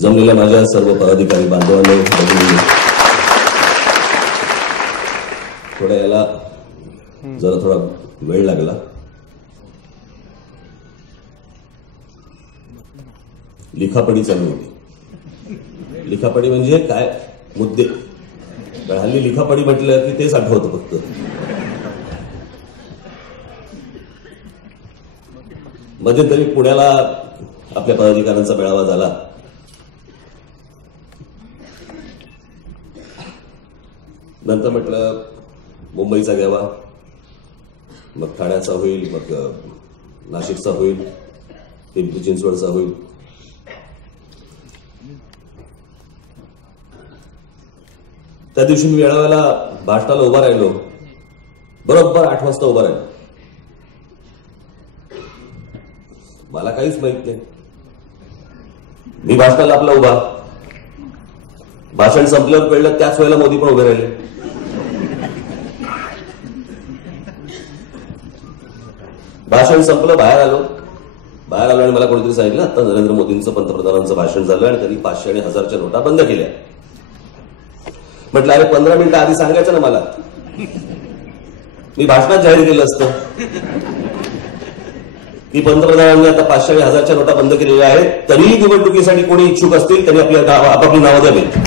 जमलेल्या माझ्या सर्व पदाधिकारी बांधवांनी थोड्या याला जरा थोडा वेळ लागला. लिखापडी चालू होती. लिखापडी म्हणजे काय मुद्दे, हल्ली लिखापडी म्हटलं की तेच आठवतं फक्त. मध्यंतरी पुण्याला आपल्या पदाधिकाऱ्यांचा मेळावा झाला. नंतर म्हटलं मुंबईचा घ्यावा, मग ठाण्याचा होईल, मग नाशिकचा होईल, पिंपरी चिंचवडचा होईल. त्या दिवशी मी मेळाव्याला भाषणाला उभा राहिलो. बरोबर 8 वाजता उभा राहिलो. मला काहीच माहित नाही. मी भाषणाला आपला उभा. भाषण संपल्यावर कळलं त्याच वेळेला मोदी पण उभे राहिले. भाषण संपलं, बाहेर आलो आणि मला कोणीतरी सांगितलं आता नरेंद्र मोदींचं पंतप्रधानांचं भाषण झालं आणि त्यांनी 500 आणि 1000च्या नोटा बंद केल्या. म्हटलं अरे 15 मिनिटं आधी सांगायचं ना मला, मी भाषणात जाहीर केलं असतं की पंतप्रधानांनी आता 500 आणि 1000च्या नोटा बंद केलेल्या आहेत. तरीही निवडणुकीसाठी कोणी इच्छुक असतील त्यांनी आपापली नावं द्यावीत.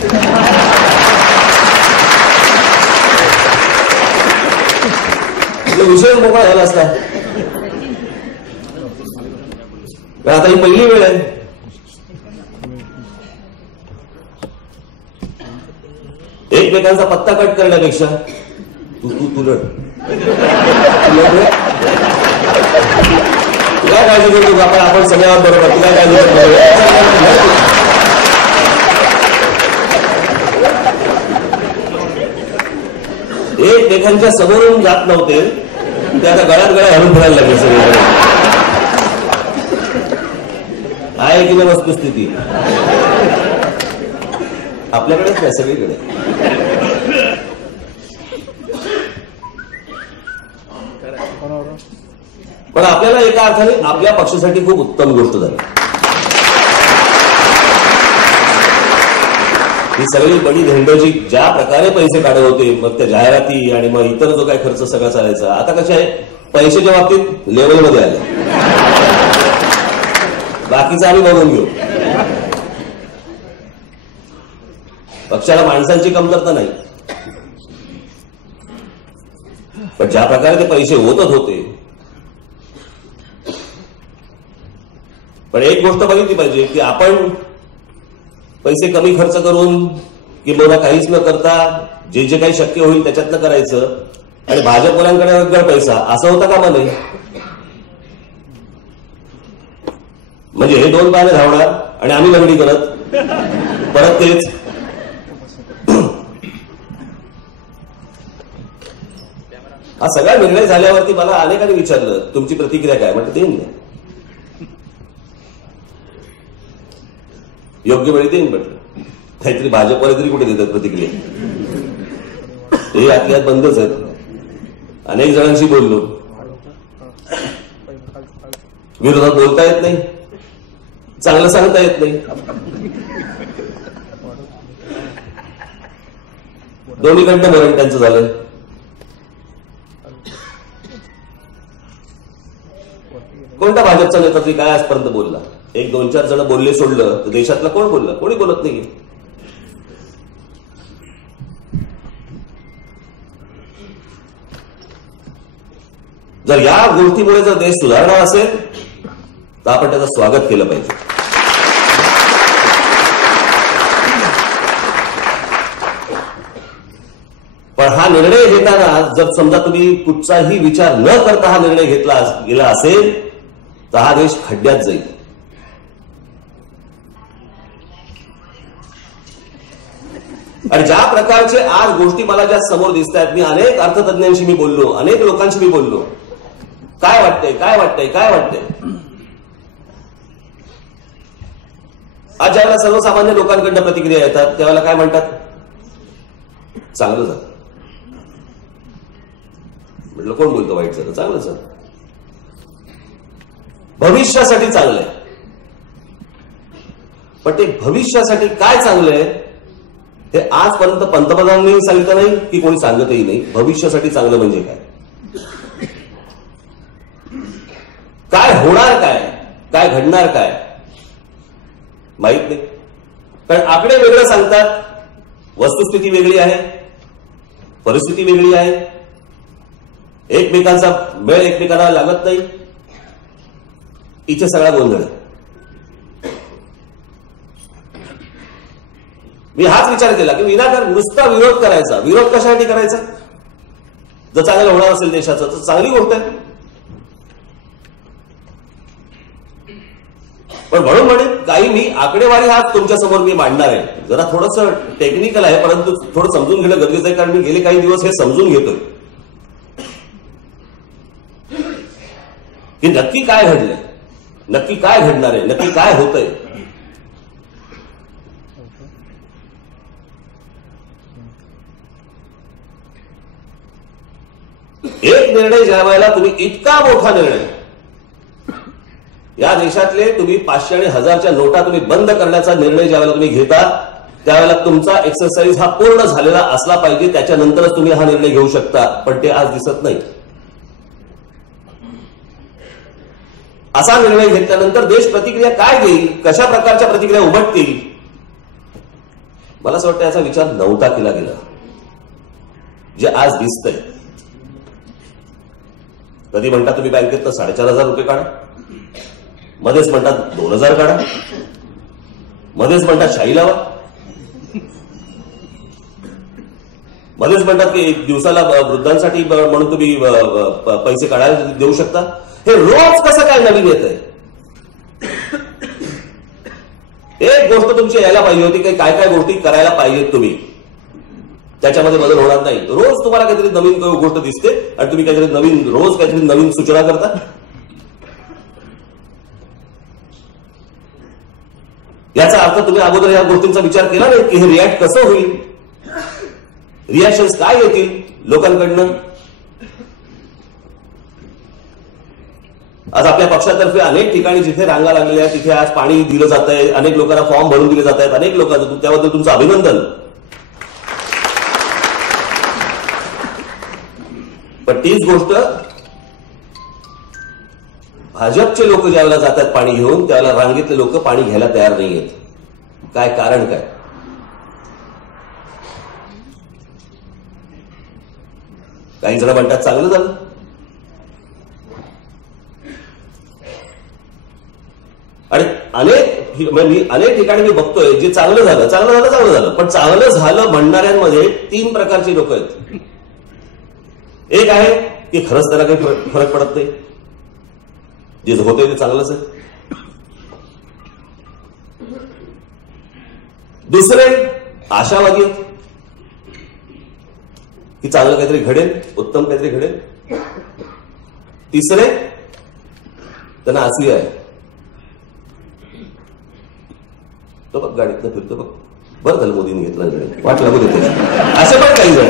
विषय मोकळा झाला असता. आता ही पहिली वेळ आहे. एकमेकांचा पत्ता कट करण्यापेक्षा तू लढ. काय काळजी करतो आपण सगळ्यावर बरोबर. तुला काय एकमेकांच्या समोरून जात नव्हते ते आता गळ्या हरून फिरायला लागले सगळे. आहे की नाही वस्तुस्थिती आपल्याकडेच नाही सगळीकडे. पण आपल्याला एका अर्थाने आपल्या पक्षासाठी खूप उत्तम गोष्ट झाली. ही सगळी बडी धेंडोजी ज्या प्रकारे पैसे काढत होते, मग त्या जाहिराती आणि मग इतर जो काय खर्च सगळा चालायचा, आता कसे आहे पैशाच्या बाबतीत लेवलमध्ये आले. बाकीचं आम्ही बघून घेऊ. पक्षाला माणसांची कमतरता नाही, पण ज्या प्रकारे ते पैसे होतच होते. पण एक गोष्ट बघितली पाहिजे की आपण पैसे कमी खर्च करून किंवा काहीच न करता जे जे काही शक्य होईल त्याच्यातनं करायचं आणि भाजपवाल्यांकडे वेगळा पैसा असं होता कामा नये. म्हणजे हे 2 पायाने धावणार आणि आम्ही लंगडी करत परत तेच. हा सगळा निर्णय झाल्यावरती मला अनेकांनी विचारलं तुमची प्रतिक्रिया काय. म्हटलं देईन ना, योग्य वेळी देईन. म्हटलं काहीतरी भाजपवाले तरी कुठे देतात प्रतिक्रिया. हे आतल्यात बंदच आहेत. अनेक जणांशी बोललो, विरोधात बोलता येत नाही, चांगलं सांगता येत नाही. दोन्हीकडनं मरण त्यांचं झालं. कोणता भाजपचा नेता तरी काय आजपर्यंत बोलला? 1-2-4 जण बोलले सोडलं तर देशातला कोण बोलला? कोणी बोलत नाही. जर या गोष्टीमुळे जर देश सुधारणार असेल तर आपण त्याचं स्वागत केलं पाहिजे. पण हा निर्णय घेताना जर समजा तुम्ही कुठचाही विचार न करता हा निर्णय घेतला गेला असेल तर हा देश खड्ड्यात जाईल. आणि ज्या प्रकारचे आज गोष्टी मला ज्या समोर दिसत आहेत, मी अनेक अर्थतज्ञांशी मी बोललो, अनेक लोकांशी मी बोललो, काय वाटतंय काय वाटतंय काय वाटतंय. आज ज्यावेळेला सर्वसामान्य लोकांकडनं प्रतिक्रिया येतात त्यावेळेला काय म्हणतात? चांगलं झालं. म्हटलं कोण बोलतो वाईट झालं? चांगलं झालं, भविष्यासाठी चांगलंय. पण ते भविष्यासाठी काय चांगलं आहे हे आजपर्यंत पंतप्रधानांनी सांगितलं नाही की कोणी सांगतही नाही. भविष्यासाठी चांगलं म्हणजे काय होणार, काय घडणार, काय माहित नाही. कारण आकडे वेगळं सांगतात, वस्तुस्थिती वेगळी आहे, परिस्थिती वेगळी आहे, एकमेकांचा मेळ एकमेकांना लागत नाही. इथे सगळा गोंधळ. मी हाच विचार केला की विनाकारण नुसता विरोध करायचा. विरोध कशासाठी करायचा? जर चांगलं होणार असेल देशाचं तर चांगली गोष्ट आहे. पण म्हणून म्हणेन काही मी आकडेवारी हाच तुमच्या समोर मी मांडणार आहे. जरा थोडंसं टेक्निकल आहे, परंतु थोडं समजून घेणं गरजेचं आहे. कारण मी गेले काही दिवस हे समजून घेतोय की नक्की काय घडलंय, नक्की काय घडणार आहे, नक्की काय होतंय. एक निर्णय ज्या वेळेला तुम्ही, इतका मोठा निर्णय, या देशातले तुम्ही 500 आणि 1000च्या नोटा तुम्ही बंद करण्याचा निर्णय ज्यावेळेला तुम्ही घेता त्यावेळेला तुमचा एक्सरसाइज हा पूर्ण झालेला असला पाहिजे. त्याच्यानंतरच तुम्ही हा निर्णय घेऊ शकता. पण ते आज दिसत नाही. असा निर्णय घेतल्यानंतर देश प्रतिक्रिया काय देईल, कशा प्रकारच्या प्रतिक्रिया उमटतील, मला असं वाटतं याचा विचार नव्हता केला गेला. जे आज दिसतंय, कधी म्हणता तुम्ही बँकेत 4500 रुपये काढा, मध्येच म्हणतात 2000 काढा, मध्येच म्हणतात शाही लावा, मध्येच म्हणतात की दिवसाला वृद्धांसाठी म्हणून तुम्ही पैसे काढायला देऊ शकता. हे रोज कसं काय नवीन येत आहे? एक गोष्ट तुमची यायला पाहिजे होती की काय काय गोष्टी करायला पाहिजेत तुम्ही, त्याच्यामध्ये बदल होणार नाही. रोज तुम्हाला काहीतरी नवीन गोष्ट दिसते आणि तुम्ही काहीतरी नवीन, रोज काहीतरी नवीन सूचना करता. याचा अर्थ तुम्ही अगोदर या गोष्टींचा विचार केला नाही की हे रिॲक्ट कसं होईल, रिॲक्शन्स काय येतील लोकांकडनं. आज आपल्या पक्षातर्फे अनेक ठिकाणी जिथे रांगा लागलेल्या आहेत तिथे आज पाणी दिलं जात आहे, अनेक लोकांना फॉर्म भरून दिले जात आहेत, अनेक लोकांना, त्याबद्दल तुमचं अभिनंदन. पण तीच गोष्ट भाजपचे लोक ज्यावेळेला जातात पाणी घेऊन त्यावेळेला रांगेतले लोक पाणी घ्यायला तयार नाहीयेत. काय कारण काय? काही जण म्हणतात चांगलं झालं, आणि अनेक ठिकाणी मी बघतोय जे चांगलं झालं, पण चांगलं झालं म्हणणाऱ्यांमध्ये 3 प्रकारची लोक आहेत. एक आहे की खरंच त्याला काही फरक पडत नाही, जे होतंय ते चांगलंच आहे. दुसरे आशावादी आहेत की चांगलं काहीतरी घडेल, उत्तम काहीतरी घडेल. तिसरे त्यांना असली आहे, तो बघ गाडीतनं फिरतो, बघ बरं झालं मोदींनी घेतला निर्णय, वाट लागू देते. असे पण काही जण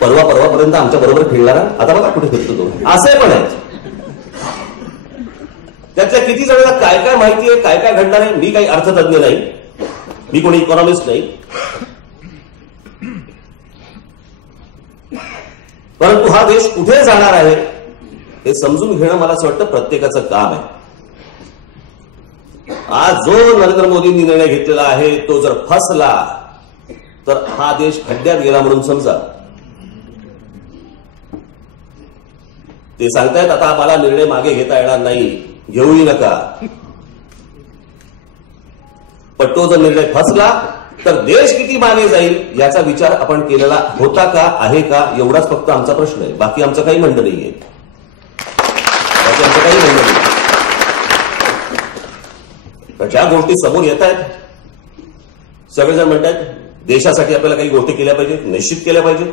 परवापर्यंत आमच्या बरोबर खेळणारा आता बघा कुठे फिरतो तो, असे पण आहेत. त्यातल्या किती जणांना काय काय माहिती आहे, काय काय घडणार आहे. मी काही अर्थतज्ञ नाही, मी कोणी इकॉनॉमिस्ट नाही, परंतु हा देश कुठे जाणार आहे हे समजून घेणं मला असं वाटतं प्रत्येकाचं काम आहे. आज जो नरेंद्र मोदींनी निर्णय घेतलेला आहे तो जर फसला तर हा देश खड्ड्यात गेला म्हणून समजा. ते सांगतायत आता आम्हाला निर्णय मागे घेता येणार नाही, घेऊही नका. पण तो जर निर्णय फसला तर देश किती मागे जाईल याचा विचार आपण केलेला होता का, आहे का, एवढाच फक्त आमचा प्रश्न आहे. बाकी आमचं काही म्हणणं नाहीये, बाकी आमचं काही म्हणणं नाही. ज्या गोष्टी समोर येत आहेत, सगळेजण म्हणतात देशासाठी आपल्याला काही गोष्टी केल्या पाहिजेत, निश्चित केल्या पाहिजेत.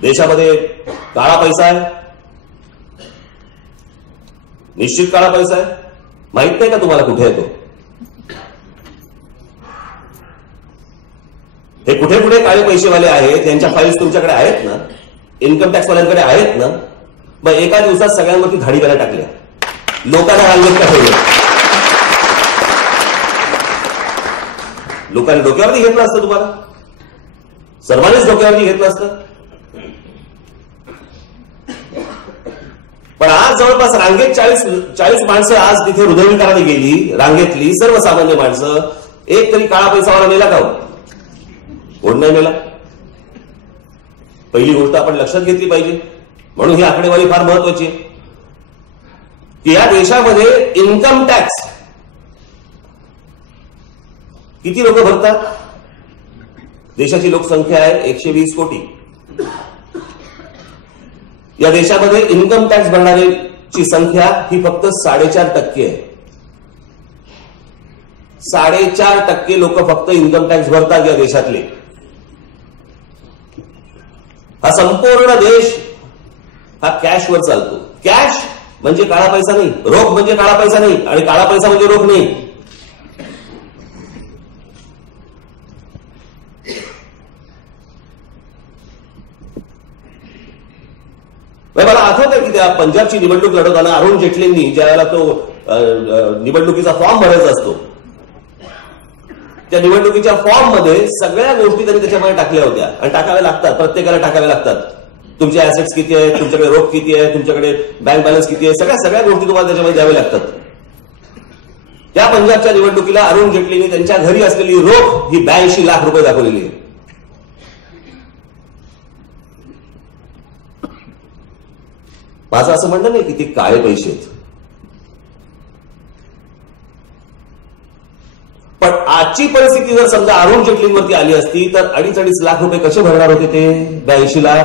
देशामध्ये काळा पैसा आहे, निश्चित काळा पैसा आहे. माहित नाही का तुम्हाला कुठे आहे तो? हे कुठे कुठे काळे पैसेवाले आहेत, त्यांच्या फाईल्स तुमच्याकडे आहेत ना, इन्कम टॅक्सवाल्यांकडे आहेत ना. मग एका दिवसात सगळ्यांवरती धाडी करायला टाकल्या. लोकांना रांगेत का ठेवलं? लोकांनी डोक्यावरती घेतलं असतं, तुम्हाला सर्वांनीच डोक्यावरती घेतलं असतं. पण आज जवळपास रांगेत 40 माणसं आज तिथे हृदयविकाराने गेली, रांगेतली सर्वसामान्य माणसं. एक तरी काळा पैसावाला मेला का? कोण नाही मेला. पहिली गोष्ट आपण लक्षात घेतली पाहिजे. म्हणून ही आकडेवारी फार महत्वाची आहे की या देशामध्ये इन्कम टॅक्स किती लोक भरतात? देशाची लोकसंख्या आहे 120 कोटी. या देशामध्ये इन्कम टॅक्स भरणाऱ्यांची संख्या ही फक्त 4.5% आहे. 4.5% लोक फक्त इन्कम टॅक्स भरतात या देशातले. हा संपूर्ण देश हा कॅशवर चालतो. कॅश म्हणजे काळा पैसा नाही, रोख म्हणजे काळा पैसा नाही, आणि काळा पैसा म्हणजे रोख नाही. मला आठवत आहे की त्या पंजाबची निवडणूक लढवताना अरुण जेटलींनी ज्यावेळेला तो निवडणुकीचा फॉर्म भरायचा असतो, त्या निवडणुकीच्या फॉर्म मध्ये सगळ्या गोष्टी त्यांनी त्याच्यामध्ये टाकल्या होत्या आणि टाकाव्या लागतात, प्रत्येकाला टाकाव्या लागतात. तुमचे ऍसेट्स किती आहेत, तुमच्याकडे रोख किती आहे, तुमच्याकडे बँक बॅलन्स किती आहे, सगळ्या गोष्टी तुम्हाला त्याच्यामध्ये द्याव्या लागतात. त्या पंजाबच्या निवडणुकीला अरुण जेटलींनी त्यांच्या घरी असलेली रोख ही 82 लाख रुपये दाखवलेली आहे. माझं असं म्हणणं नाही की ते काळे पैसे आहेत, पण आजची परिस्थिती जर समजा अरुण जेटलींवरती आली असती तर 2.5 लाख रुपये कसे भरणार होते ते? 82 लाख.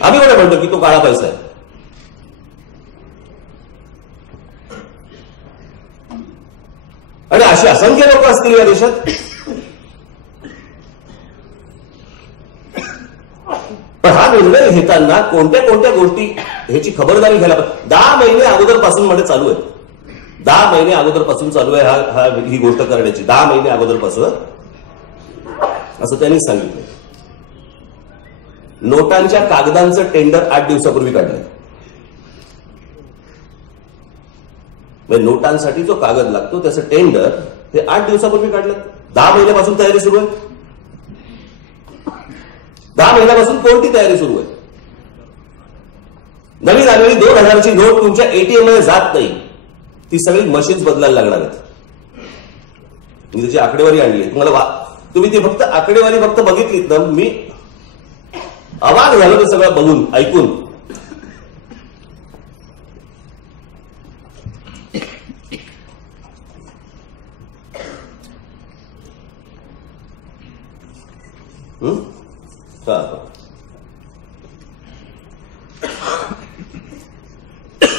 आम्ही एवढं म्हणतो की तो काळा पैसा आहे. आणि अशी असंख्य लोक असतील या देशात. पण हा निर्णय घेताना कोणत्या कोणत्या गोष्टी ह्याची खबरदारी घ्यायला पाहिजे. 10 महिने अगोदरपासून मध्ये चालू आहे. 10 महिने अगोदरपासून चालू आहे ही गोष्ट करण्याची. 10 महिने अगोदरपासून असं त्यांनी सांगितलं. नोटांच्या कागदांचं टेंडर 8 दिवसापूर्वी काढलंय. म्हणजे नोटांसाठी जो कागद लागतो त्याचं टेंडर हे 8 दिवसापूर्वी काढलं. 10 महिन्यापासून तयारी सुरू आहे. 10 महिन्यापासून कोणती तयारी सुरू आहे? नवीन आलेली 2000ची नोट तुमच्या एटीएम मध्ये जात नाही. ती सगळी मशीन्स बदलायला लागणार आहेत. मी त्याची आकडेवारी आणली आहे तुम्हाला. तुम्ही ती फक्त आकडेवारी फक्त बघितलीत ना, मी अवाक झालो ते सगळं बघून ऐकून.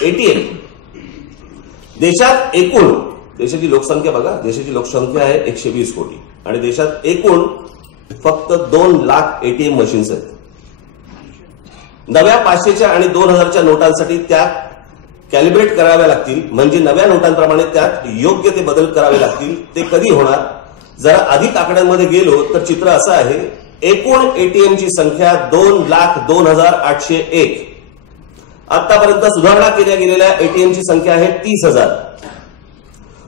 एटीएम देशात एकूण, देशाची लोकसंख्या बघा, देशाची लोकसंख्या आहे 120 कोटी आणि देशात एकूण फक्त 2 लाख एटीएम मशीन्स आहेत. नव्या 500च्या आणि 2000च्या नोटांसाठी त्या कॅलिब्रेट कराव्या लागतील. म्हणजे नव्या नोटांप्रमाणे त्यात योग्य ते बदल करावे लागतील. ते कधी होणार? जरा अधिक आकड्यांमध्ये गेलो तर चित्र असं आहे. एकूण एटीएमची संख्या 2,02,801. आतापर्यंत सुधारणा केल्या गेलेल्या एटीएमची संख्या आहे 30,000.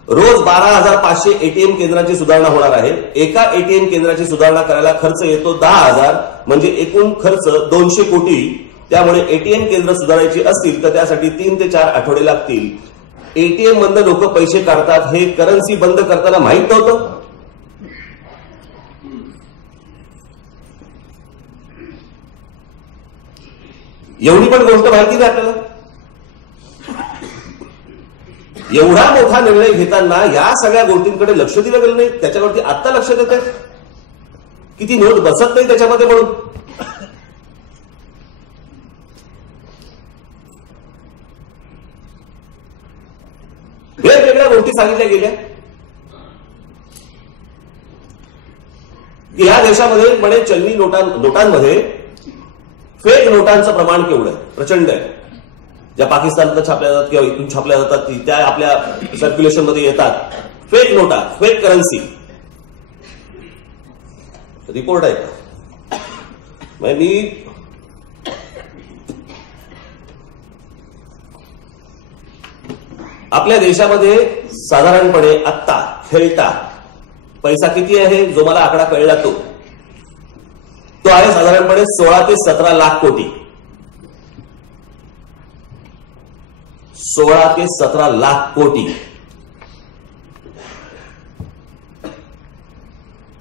रोज 12,500 एटीएम केंद्रांची सुधारणा होणार आहे. एका एटीएम केंद्राची सुधारणा करायला खर्च येतो 10,000. म्हणजे एकूण खर्च 200 कोटी. त्यामुळे एटीएम केंद्र सुधारायची असतील तर त्यासाठी 3 ते 4 आठवडे लागतील. एटीएम मधनं लोक पैसे काढतात हे करन्सी बंद करताना माहित नव्हतं. एवढी पण गोष्ट माहिती नाही आपल्याला. एवढा मोठा निर्णय घेताना या सगळ्या गोष्टींकडे लक्ष दिलं गेलं नाही. त्याच्यावरती आत्ता लक्ष देत आहे की ती नोट बसत नाही त्याच्यामध्ये. म्हणून वेगवेगळ्या गोष्टी सांगितल्या गेल्या की या देशामध्ये म्हणे चलनी नोटांमध्ये फेक नोटांचं प्रमाण केवढं आहे? प्रचंड आहे. ज्या पाकिस्तानात छापल्या जातात किंवा इथून छापल्या जातात त्या आपल्या सर्क्युलेशन मध्ये येतात. फेक नोटा, फेक करन्सी. रिपोर्ट आहे. मी आपल्या देशामध्ये साधारणपणे आत्ता खेळता पैसा किती आहे, जो मला आकडा कळला तो आहे साधारणपणे 16 ते 17 लाख कोटी. 16 ते 17 लाख कोटी.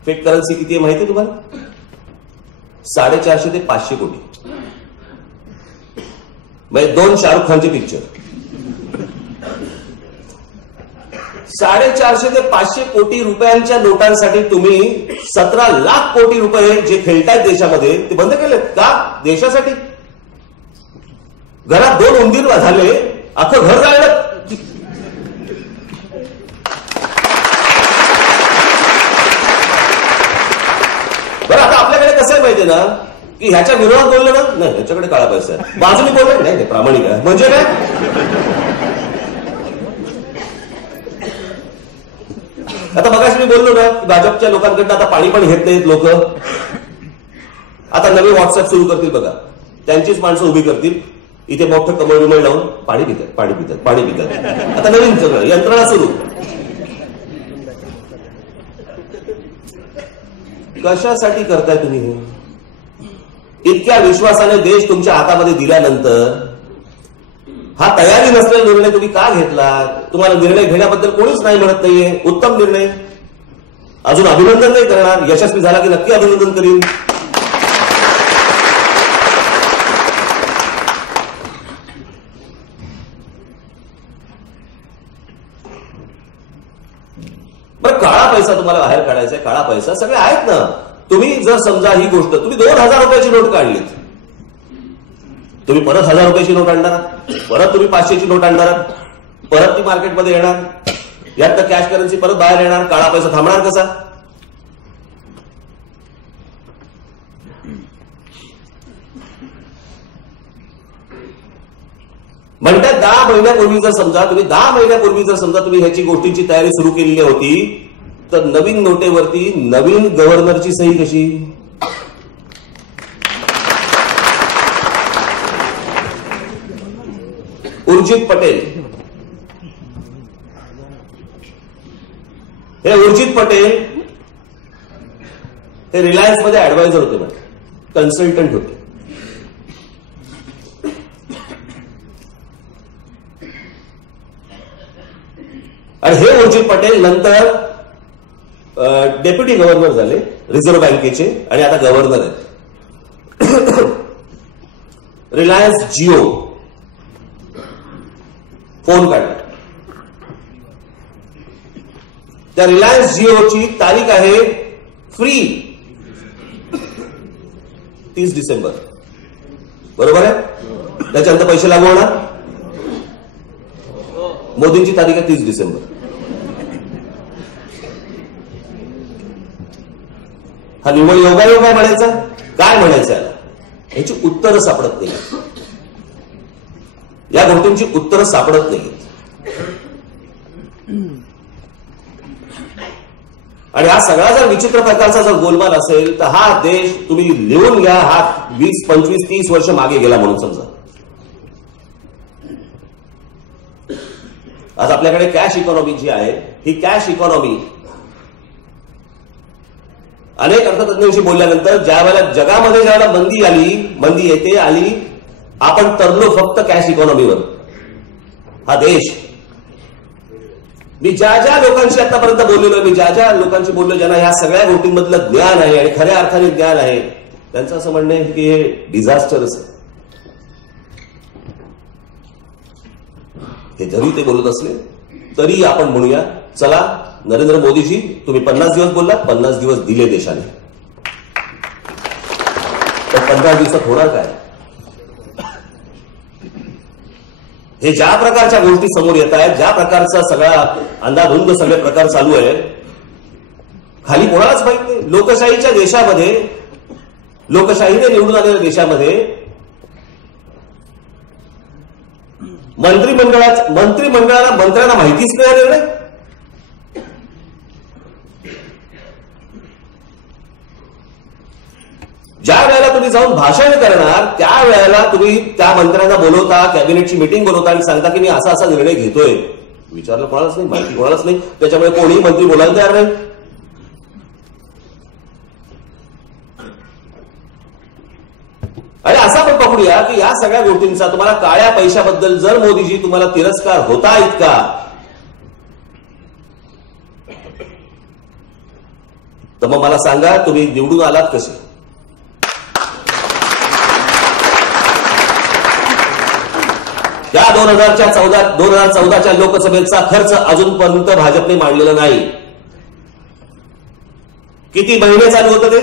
फेक करन्सी किती आहे माहिती आहे तुम्हाला? 450 ते 500 कोटी. म्हणजे 2 शाहरुख खानचे पिक्चर. 450 ते 500 कोटी रुपयांच्या नोटांसाठी तुम्ही 17 लाख कोटी रुपये जे खेळतायत देशामध्ये ते बंद केलेत का? देशासाठी. घरात 2 उंदीर झाले, अख्खं घर जाळलं. बरं, आता आपल्याकडे कसं आहे माहितीये ना, की ह्याच्या विरोधात बोललं ना, नाही ह्याच्याकडे काळा पैसा आहे, बाजूने बोललं नाही प्रामाणिक आहे, म्हणजे काय? आता मगाशी मी बोललो ना, भाजपच्या लोकांकडनं आता पाणी पण घेत नाहीत लोक. आता नवीन व्हॉट्सअप सुरू करतील बघा, त्यांचीच माणसं उभी करतील, इथे मोठं कमळ विमळ लावून पाणी पितात पाणी पितात पाणी पितात. आता नवीन सगळं यंत्रणा सुरू. कशासाठी करताय तुम्ही हे? इतक्या विश्वासाने देश तुमच्या हातामध्ये दिल्यानंतर हा तयारी नसलेला निर्णय तुम्ही का घेतला? तुम्हाला निर्णय घेण्याबद्दल कोणीच नाही म्हणत नाहीये. उत्तम निर्णय. अजून अभिनंदन नाही करणार, यशस्वी झाला की नक्की अभिनंदन करीन. बरं, काळा पैसा तुम्हाला बाहेर काढायचा आहे. काळा पैसा सगळे आहेत ना. तुम्ही जर समजा ही गोष्ट, तुम्ही 2000 रुपयाची नोट काढलीत, तुम्ही परत 1000 रुपयाची नोट आणणार, परत तुम्ही 500ची नोट आणणार, परत ती मार्केटमध्ये येणार, यात कॅश करन्सी परत बाहेर येणार. काळा पैसा थांबणार कसा? म्हणतात 10 महिन्यापूर्वी जर समजा तुम्ही ह्याची गोष्टींची तयारी सुरू केलेली होती, तर नवीन नोटेवरती नवीन गव्हर्नरची सही कशी? उर्जित पटेल, हे उर्जित पटेल हे रिलायन्स मध्ये ऍडवायझर होते, कन्सल्टंट होते. आणि हे उर्जित पटेल नंतर डेप्युटी गव्हर्नर झाले रिझर्व्ह बँकेचे आणि आता गव्हर्नर आहेत. रिलायन्स जिओ फोन काढला. त्या रिलायन्स जिओची तारीख आहे फ्री 30 डिसेंबर, बरोबर आहे? त्याच्यानंतर पैसे लागू होणार. मोदींची तारीख आहे 30 डिसेंबर. हा निव्वळ योगायोग काय म्हणायचा? काय म्हणायचं याला? याची उत्तरं सापडत नाही. या गोष्टींची उत्तरं सापडत नाहीत. आणि हा सगळा जर विचित्र प्रकारचा जर गोलमाल असेल, तर हा देश तुम्ही लिहून घ्या, हा 20, 25, 30 वर्ष मागे गेला म्हणून समजा. आज आपल्याकडे कॅश इकॉनॉमी जी आहे, ही कॅश इकॉनॉमी अनेक अर्थतज्ञांशी बोलल्यानंतर ज्या वेळेला जगामध्ये ज्यावेळेला मंदी येते आली, आपण तरलो फक्त कॅश इकॉनॉमीवर. हा देश, मी ज्या लोकांशी आतापर्यंत बोललेलो, मी ज्या लोकांशी बोललो, ज्यांना ह्या सगळ्या गोष्टींमधलं ज्ञान आहे आणि खऱ्या अर्थाने ज्ञान आहे, त्यांचं असं म्हणणं आहे की हे डिझास्टरच आहे. हे जरी ते बोलत असले तरी आपण म्हणूया, चला नरेंद्र मोदीजी, तुम्ही 50 दिवस बोललात, 50 दिवस दिले देशाने, तर 15 दिवसात होणार काय? हे ज्या प्रकारच्या गोष्टी समोर येत आहेत, ज्या प्रकारचा सगळा अंधाधुंद सगळे प्रकार चालू आहे, खाली कोणालाच माहित नाही. लोकशाहीच्या देशामध्ये, लोकशाहीने निवडून आलेल्या देशामध्ये मंत्र्यांना माहितीच नाही निर्णय. ज्या वेळेला तुम्ही जाऊन भाषण करणार, त्यावेळेला तुम्ही त्या मंत्र्यांना बोलवता, कॅबिनेटची मीटिंग बोलवता आणि सांगता की मी असा निर्णय घेतोय. विचारलं कोणालाच नाही, माहिती कोणालाच नाही. त्याच्यामुळे कोणीही मंत्री बोलायला तयार नाही. आणि असं आपण पकडूया की या सगळ्या गोष्टींचा तुम्हाला काळ्या पैशाबद्दल जर मोदीजी तुम्हाला तिरस्कार होता इतका, तर मग मला सांगा तुम्ही निवडून आलात कसे? त्या 2014च्या लोकसभेचा खर्च अजूनपर्यंत भाजपने मांडलेला नाही. किती महिने चालू होतं ते?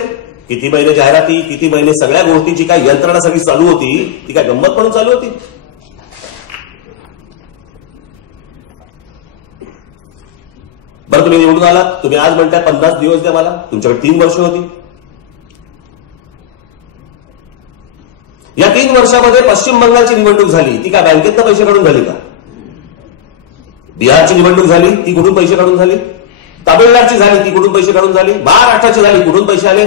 किती महिने जाहिराती, किती महिने सगळ्या गोष्टीची काय यंत्रणा सगळी चालू होती, ती काय गंमत म्हणून चालू होती? बरं तुम्ही निवडून आलात, तुम्ही आज म्हणताय 50 दिवस द्या मला, तुमच्याकडे 3 वर्ष होती. या 3 वर्षामध्ये पश्चिम बंगालची निवडणूक झाली, ती काय बँकेतनं पैसे काढून झाली का? बिहारची निवडणूक झाली, ती कुठून पैसे काढून झाली? तामिळनाडूची झाली, ती कुठून पैसे काढून झाली? महाराष्ट्राची झाली, कुठून पैसे आले?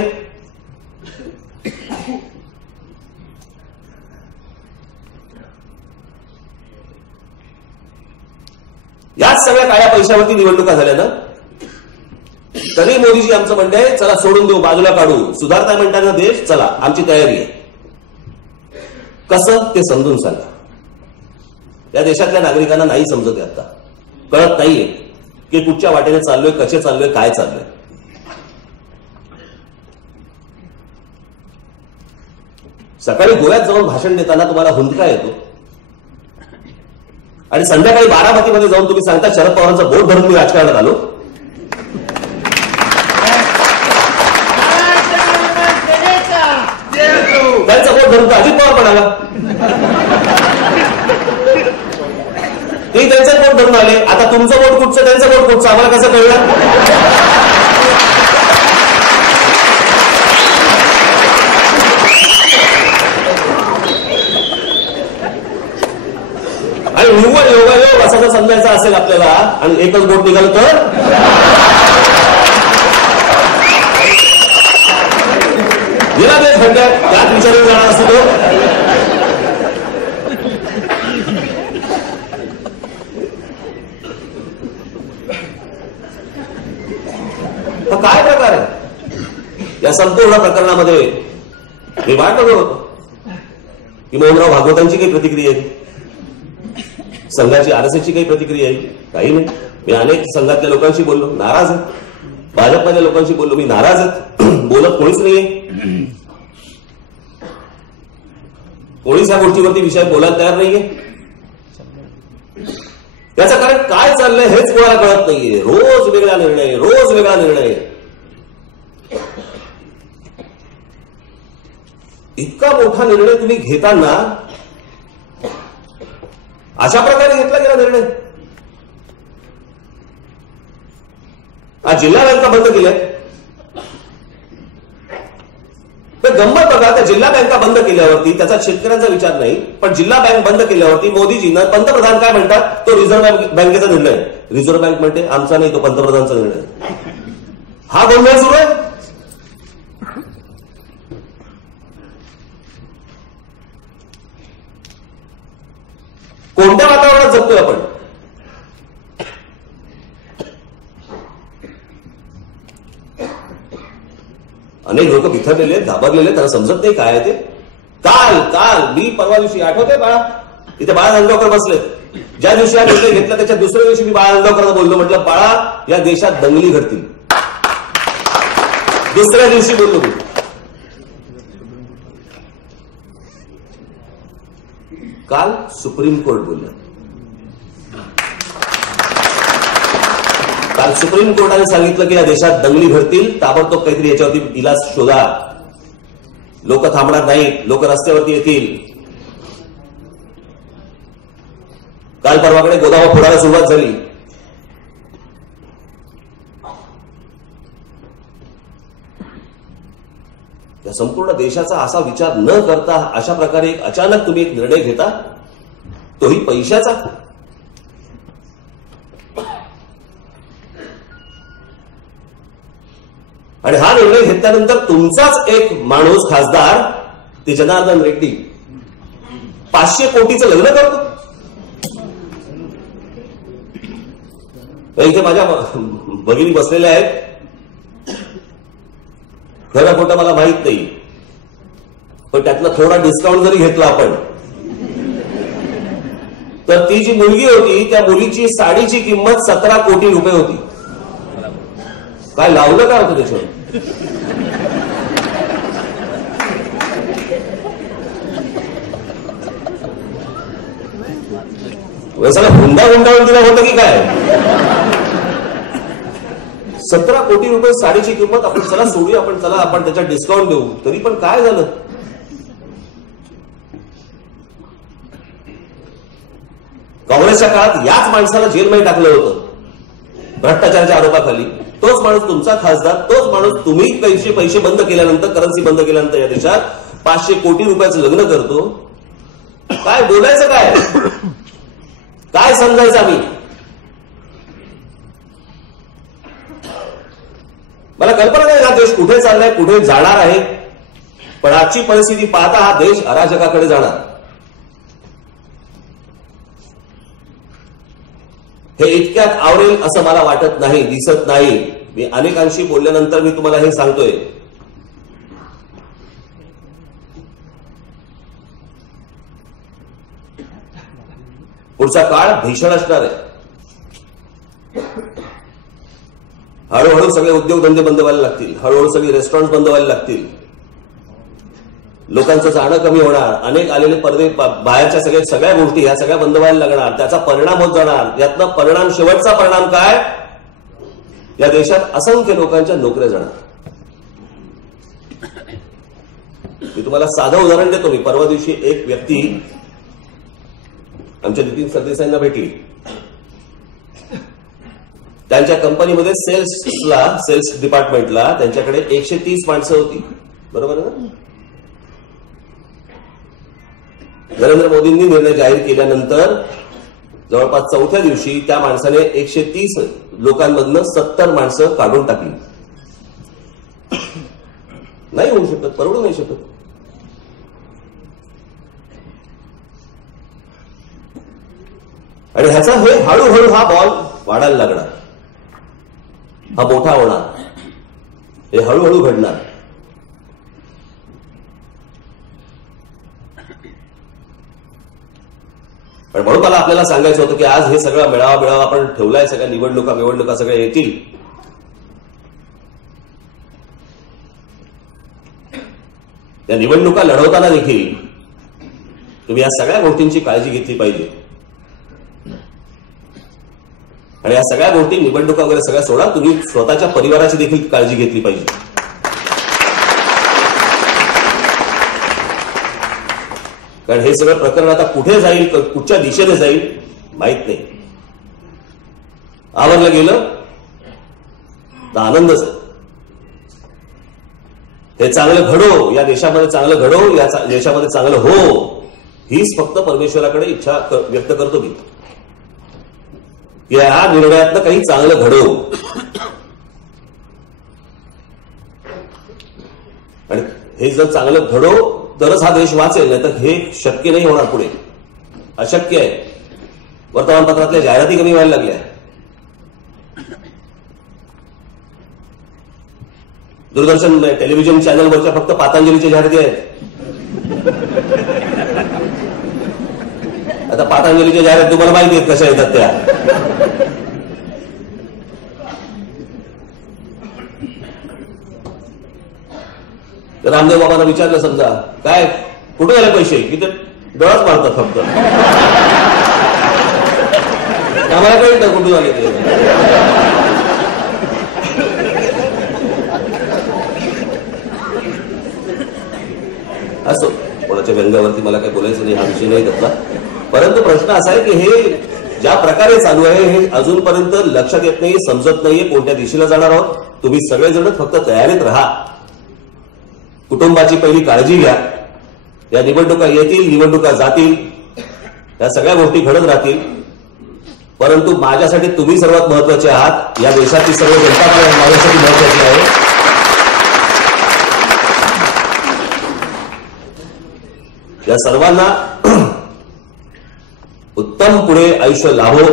याच सगळ्या काळ्या पैशावरती निवडणुका झाल्या ना. तरी मोदीजी आमचं म्हणणं आहे, चला सोडून देऊ, बाजूला काढू, सुधारताय म्हणताना देश, चला आमची तयारी आहे. कसं ते समजून सांगा. या देशातल्या नागरिकांना नाही समजत आता, कळत नाहीये की कुठच्या वाटेने चाललोय, कसे चाललोय, काय चाललोय. सकाळी गोव्यात जाऊन भाषण देताना तुम्हाला हुंदका येतो आणि संध्याकाळी बारामतीमध्ये जाऊन तुम्ही सांगता शरद पवारांचं बोट धरून मी राजकारणात आलो. त्यांचं बोट धरून अजित पवार पण आला, ते त्यांचं बोट धरून आले. आता तुमचं बोट कुठचं, त्यांचं बोट कुठचं, आम्हाला कसं कळलं? आणि निव्वळ योगायोग असा जर समजायचा असेल आपल्याला आणि एकच बोट निघालं तर गेला देश खड्ड्यात, त्यात विचारून जाणार असतो तो. काय प्रकार आहे या संपूर्ण प्रकरणामध्ये? मी वाट बघत होतो की मोहनराव भागवतांची काही प्रतिक्रिया आहे, संघाची आरएसएसची काही प्रतिक्रिया आहे, काही नाही. मी अनेक संघातल्या लोकांशी बोललो, नाराज आहेत. भाजपमधल्या लोकांशी बोललो, मी नाराज आहेत. बोलत कोणीच नाहीये, कोणीच या गोष्टीवरती विषय बोलायला तयार नाहीये. याचं कारण काय चाललंय हेच कोणाला कळत नाहीये. रोज वेगळा निर्णय, रोज वेगळा निर्णय. इतका मोठा निर्णय तुम्ही घेताना अशा प्रकारे घेतला गेला निर्णय. आज जिल्हा बँका बंद केल्या. तर गंमत बघा, त्या जिल्हा बँका बंद केल्यावरती त्याचा शेतकऱ्यांचा विचार नाही, पण जिल्हा बँक बंद केल्यावरती मोदीजीनं, पंतप्रधान काय म्हणतात, तो रिझर्व्ह बँकेचा निर्णय. रिझर्व्ह बँक म्हणते आमचा नाही, तो पंतप्रधानांचा निर्णय. हा गोंधळ सुरू आहे. कोणत्या वातावरणात जगतोय आपण? अनेक लोक बिथरलेले, घाबरलेले, त्यांना समजत नाही काय आहे ते. काल मी परवा दिवशी, आठवतंय बाळा, इथे बाळा नांदगावकर बसले. ज्या दिवशी हा निर्णय घेतला त्याच्या दुसऱ्या दिवशी मी बाळा नांदगावकरांना बोललो, म्हटलं बाळा या देशात दंगली घडतील. दुसऱ्या दिवशी बोललो मी. काल सुप्रीम कोर्ट बोललं. काल सुप्रीम कोर्टाने सांगितलं की या देशात दंगली घडतील, ताबडतोब काहीतरी याच्यावरती इलाज शोधा. लोक थांबणार नाहीत, लोक रस्त्यावरती येतील. काल परवाकडे गोदावा फोडायला सुरुवात झाली. या संपूर्ण देशाचा असा विचार न करता अशा प्रकारे अचानक तुम्ही एक निर्णय घेता, तोही पैशाचा. आणि हा निर्णय घेतल्यानंतर तुमचाच एक माणूस खासदार, ते जनार्दन रेड्डी, 500 कोटीचं लग्न करतो. इथे माझ्या भगिनी बसलेल्या आहेत. खरं खोटं मला माहित नाही, पण त्यातला थोडा डिस्काउंट जरी घेतला आपण, तर ती जी मुलगी होती त्या मुलीची साडीची किंमत 17 कोटी रुपये होती. काय लावलं काय होतं त्याच्यावर? सगळं हुंडावून दिला होतं की काय? 17 कोटी रुपये साडीची किंमत. आपण चला सोडूया, आपण चला आपण त्याच्यात डिस्काउंट देऊ, तरी पण काय झालं? काँग्रेसच्या काळात याच माणसाला जेलमध्ये टाकलं होतं भ्रष्टाचाराच्या आरोपाखाली. तोच माणूस तुमचा खासदार, तोच माणूस तुम्ही पैसे बंद केल्यानंतर, करन्सी बंद केल्यानंतर या देशात 500 कोटी रुपयाचं लग्न करतो. काय बोलायचं? काय समजायचं आम्ही? मला कल्पना नाही हा देश कुठे चाललाय, कुठे जाणार आहे, पण आजची परिस्थिती पाहता हा देश अराजकाकडे जाणार. हे इतक्यात आवरेल असं मला वाटत नाही, दिसत नाही. मी अनेकांशी बोलल्यानंतर मी तुम्हाला हे सांगतोय. पुढचा काळ भीषण असणार आहे. हळूहळू सगळे उद्योगधंदे बंद व्हायला लागतील, हळूहळू सगळे रेस्टॉरंट बंद व्हायला लागतील, लोकांचं जाणं कमी होणार, अनेक आलेले पर्दे, बाहेरच्या सगळ्या गोष्टी ह्या सगळ्या बंद व्हायला लागणार, त्याचा परिणाम होत जाणार. यातनं परिणाम, शेवटचा परिणाम काय? या देशात असंख्य लोकांच्या नोकऱ्या जाणार. मी तुम्हाला साधं उदाहरण देतो. मी परवा दिवशी एक व्यक्ती आमच्या नितीन सरदेसाईंना भेटली. त्यांच्या कंपनीमध्ये सेल्स डिपार्टमेंटला त्यांच्याकडे 130 माणसं होती. बरोबर ना? नरेंद्र मोदींनी निर्णय जाहीर केल्यानंतर जवळपास 4थ्या दिवशी त्या माणसाने 130 लोकांमधनं 70 माणसं काढून टाकली. नाही होऊ शकत, परवडू नाही शकत. आणि ह्याचा हे हळूहळू हा बॉल वाढायला लागणार, हा मोठा होणार, हे हळूहळू घडणार. पण म्हणून मला आपल्याला सांगायचं होतं की आज हे सगळं मेळावा आपण ठेवलाय, सगळ्या निवडणुका सगळ्या येतील. त्या निवडणुका लढवताना देखील तुम्ही या सगळ्या गोष्टींची काळजी घेतली पाहिजे. आणि या सगळ्या गोष्टी, निवडणुका वगैरे सगळ्या सोडा, तुम्ही स्वतःच्या परिवाराची देखील काळजी घेतली पाहिजे. कारण हे सगळं प्रकरण आता कुठे जाईल, कुठच्या दिशेने जाईल माहित नाही. आवरलं गेलं तर आनंदच आहे. हे चांगलं घडो, या देशामध्ये चांगलं घडो, या देशामध्ये चांगलं हो, हीच फक्त परमेश्वराकडे इच्छा व्यक्त करतो मी. या निर्णयातनं काही चांगलं घडो. आणि हे जर चांगलं घडो तरच हा देश वाचेल, नाही तर हे शक्य नाही होणार. पुढे अशक्य आहे. वर्तमानपत्रातल्या जाहिराती कमी व्हायला लागल्या. दूरदर्शन टेलिव्हिजन चॅनलवरच्या फक्त पातंजलीच्या जाहिराती आहेत. आता पातंजलीच्या जाहिराती तुम्हाला माहिती आहेत कशा येतात त्या. रामदेव बाबांना विचारलं समजा, काय कुठे गेले पैसे, की ते डोळाच मारतात फक्त. आम्हाला कळतं कुठून आले ते. असो, कोणाच्या व्यंगावरती मला काही बोलायचं नाही, हा विषय नाही त्यातला. परंतु प्रश्न असा आहे की हे ज्या प्रकारे चालू आहे हे अजूनपर्यंत लक्षात येत नाही, समजत नाहीये कोणत्या दिशेला जाणार आहोत. तुम्ही सगळेजण फक्त तयारीत राहा. कुटुंबाची पहिली काळजी घ्या. या निवडणुका येतील, निवडणुका जातील, या सगळ्या गोष्टी घडत राहतील. परंतु माझ्यासाठी तुम्ही सर्वात महत्वाचे आहात. या देशाची सर्व जनता माझ्यासाठी महत्वाची आहे. या सर्वांना उत्तम पुढे आयुष्य लाभो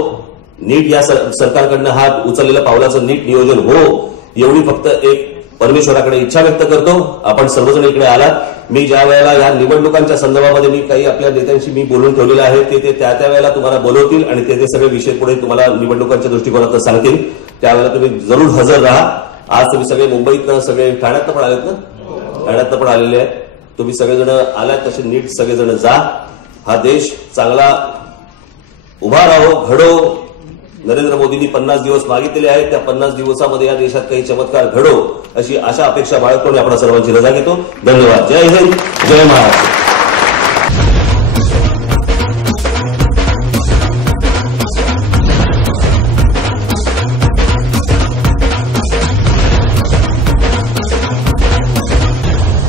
नीट या सरकारकडनं हा उचललेल्या पावलाचं नीट नियोजन हो, एवढी फक्त एक परमेश्वराकडे इच्छा व्यक्त करतो. आपण सर्वजण इकडे आलात. मी ज्या वेळेला या निवडणुकांच्या संदर्भामध्ये मी काही आपल्या नेत्यांशी मी बोलून ठेवलेलं आहे ते त्या वेळेला तुम्हाला बोलवतील आणि ते सगळे विषय पुढे तुम्हाला निवडणुकांच्या दृष्टिकोनातून सांगतील. त्यावेळेला तुम्ही जरूर हजर राहा. आज तुम्ही सगळे मुंबईतनं सगळे ठाण्यातनं पण आलेत ना, ठाण्यातनं पण आलेले आहेत. तुम्ही सगळेजण आलात तसे नीट सगळेजण जा. हा देश चांगला उभा राहो, घडो. नरेंद्र मोदींनी 50 दिवस मागितलेले आहेत. त्या 50 दिवसामध्ये या देशात काही चमत्कार घडो अशी आशा अपेक्षा बाळगतो. आपल्या सर्वांची रजा घेतो. धन्यवाद. जय हिंद, जय महाराष्ट्र.